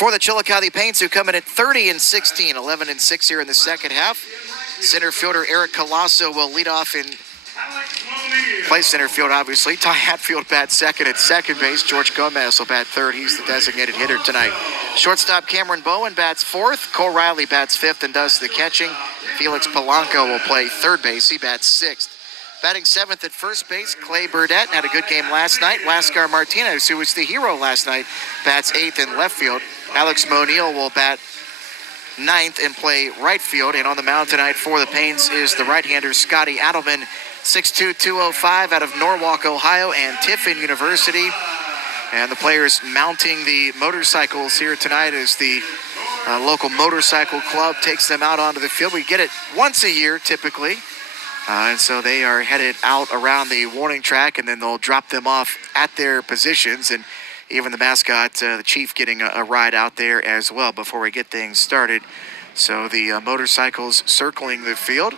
For the Chillicothe Paints, who come in at 30-16, 11-6 here in the second half. Center fielder Eric Colasso will lead off in play center field, obviously. Ty Hatfield bats second at second base. George Gomez will bat third. He's the designated hitter tonight. Shortstop Cameron Bowen bats fourth. Cole Riley bats fifth and does the catching. Felix Polanco will play third base. He bats sixth. Batting seventh at first base, Clay Burdett had a good game last night. Lascar Martinez, who was the hero last night, bats eighth in left field. Alex Moneill will bat ninth and play right field. And on the mound tonight for the Paints is the right-hander Scotty Adelman, 6'2", 205 out of Norwalk, Ohio, and Tiffin University. And the players mounting the motorcycles here tonight as the local motorcycle club takes them out onto the field. We get it once a year, typically. And so they are headed out around the warning track, and then they'll drop them off at their positions. And even the mascot, the chief, getting a ride out there as well before we get things started. So the motorcycles circling the field.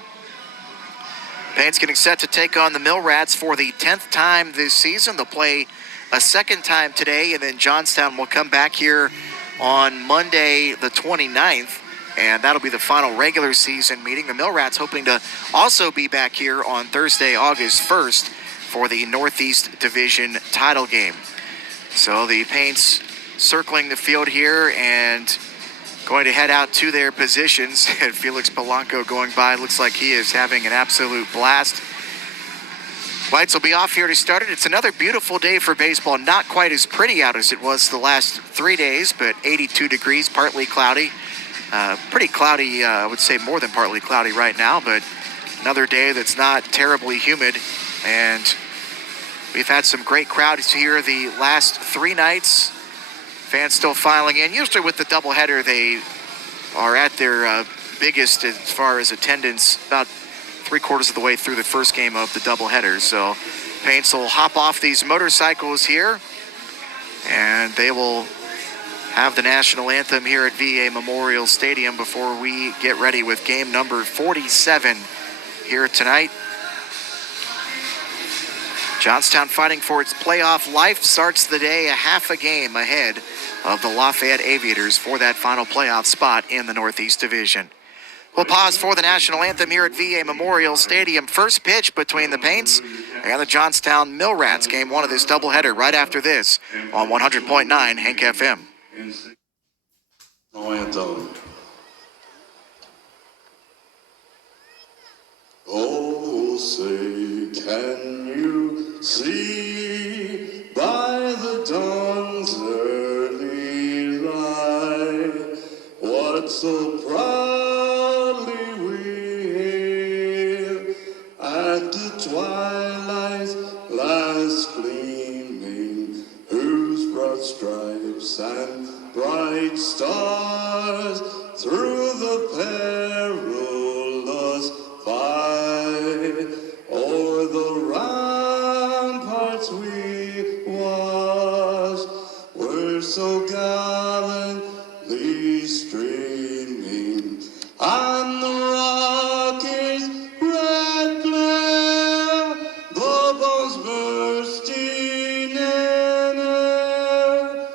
Paints getting set to take on the Mill Rats for the 10th time this season. They'll play a second time today, and then Johnstown will come back here on Monday the 29th. And that'll be the final regular season meeting. The Mill Rats hoping to also be back here on Thursday, August 1st for the Northeast Division title game. So the Paints circling the field here and going to head out to their positions. And Felix Polanco going by. Looks like he is having an absolute blast. Lights will be off here to start it. It's another beautiful day for baseball. Not quite as pretty out as it was the last 3 days, but 82 degrees, partly cloudy. Pretty cloudy, I would say more than partly cloudy right now, but another day that's not terribly humid. And we've had some great crowds here the last 3 nights. Fans still filing in. Usually with the doubleheader, they are at their biggest as far as attendance about 3/4 of the way through the first game of the doubleheader. So Paints will hop off these motorcycles here, and they will have the national anthem here at VA Memorial Stadium before we get ready with game number 47 here tonight. Johnstown fighting for its playoff life, starts the day a half a game ahead of the Lafayette Aviators for that final playoff spot in the Northeast Division. We'll pause for the national anthem here at VA Memorial Stadium. First pitch between the Paints and the Johnstown Mill Rats. Game 1 of this doubleheader right after this on 100.9 Hank FM. Anthem. Oh, say, can you see by the dawn's early light what so proudly we hailed at the twilight's last gleaming, whose broad stripes and bright stars through the perilous fight o'er the ramparts we watched were so gallantly streaming, and the rocket's red glare, the bombs bursting in air,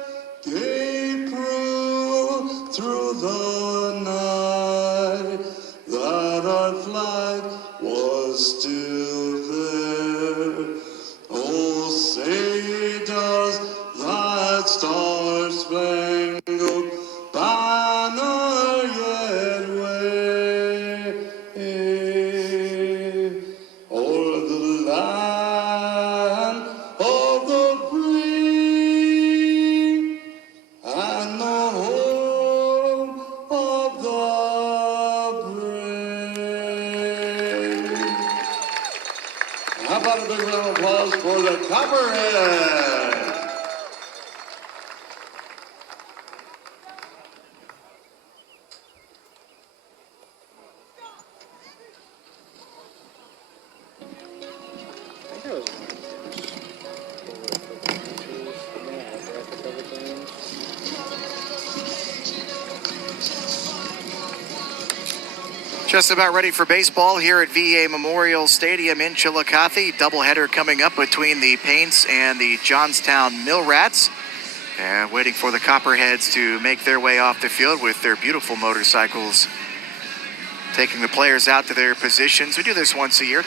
gave proof through the night that our flag was still there. Oh, say does that star-spangled banner yet wave o'er the land of the free and the home of the brave? How about a big round of applause for the Copperhead? Just about ready for baseball here at VA Memorial Stadium in Chillicothe. Doubleheader coming up between the Paints and the Johnstown Mill Rats. And waiting for the Copperheads to make their way off the field with their beautiful motorcycles, taking the players out to their positions. We do this once a year.